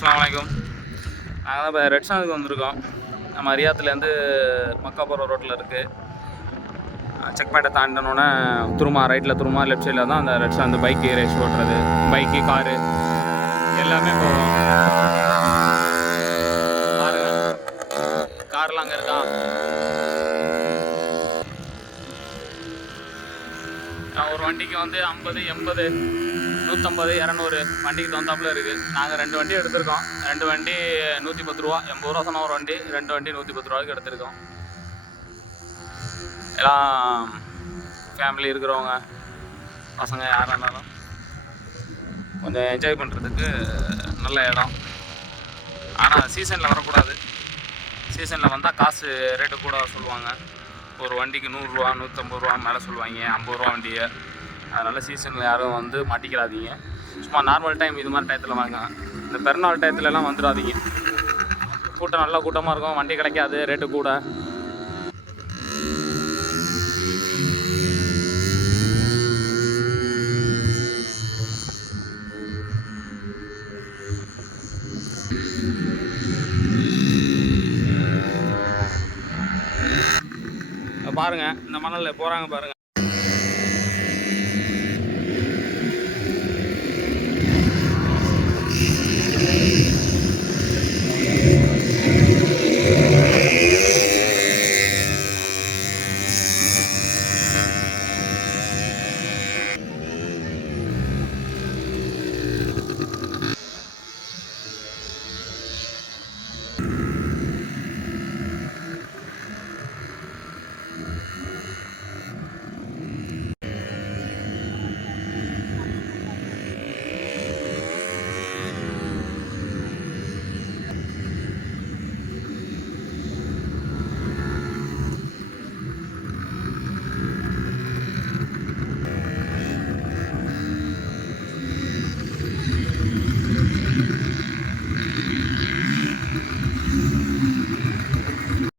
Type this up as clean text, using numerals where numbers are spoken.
அஸ்ஸலாமு அலைக்கும். நாங்கள் தான் இப்போ ரெட்ஸானுக்கு வந்திருக்கோம். நம்ம ரியாத்துலேருந்து மக்காபுரம் ரோட்டில் இருக்குது. செக் பாயிண்ட்டை தாண்டினோன்னே துருமா ரைட்டில் துருமா, லெஃப்ட் சைடில் தான் அந்த ரெட்ஸான் அந்த பைக்கு ரேஸ் ஓட்டுறது. பைக்கு, காரு எல்லாமே போகும். பாருங்க, கார்லாம் அங்கே இருக்கான். ஒரு வண்டிக்கு வந்து 50, 80, 150, 200 வண்டிக்கு தகுந்தாப்புல இருக்குது. நாங்கள் 2 வண்டி எடுத்திருக்கோம். 2 வண்டி 110 ரூபா, 80 ரூபா சொன்ன ஒரு வண்டி, 2 வண்டி 110 ரூபாய்க்கு எடுத்திருக்கோம். எல்லாம் ஃபேமிலி இருக்கிறவங்க, பசங்க யாராக இருந்தாலும் கொஞ்சம் என்ஜாய் பண்ணுறதுக்கு நல்ல இடம். ஆனால் சீசனில் வரக்கூடாது. சீசனில் வந்தால் காசு ரேட்டு கூட சொல்லுவாங்க. ஒரு வண்டிக்கு 100 ரூபா, 150 ரூபா மேலே சொல்லுவாங்க, 50 ரூபா வண்டியை. அதனால் சீசனில் யாரும் வந்து மாட்டிக்கிறாதீங்க. சும்மா நார்மல் டைம் இது மாதிரி டயத்தில் வாங்க. இந்த பெருநாள் டயத்துலலாம் வந்துடாதீங்க. கூட்டம் நல்லா கூட்டமாக இருக்கும், வண்டி கிடைக்காது, ரேட்டு கூட. பாருங்கள், இந்த மணலில் போகிறாங்க பாருங்கள்.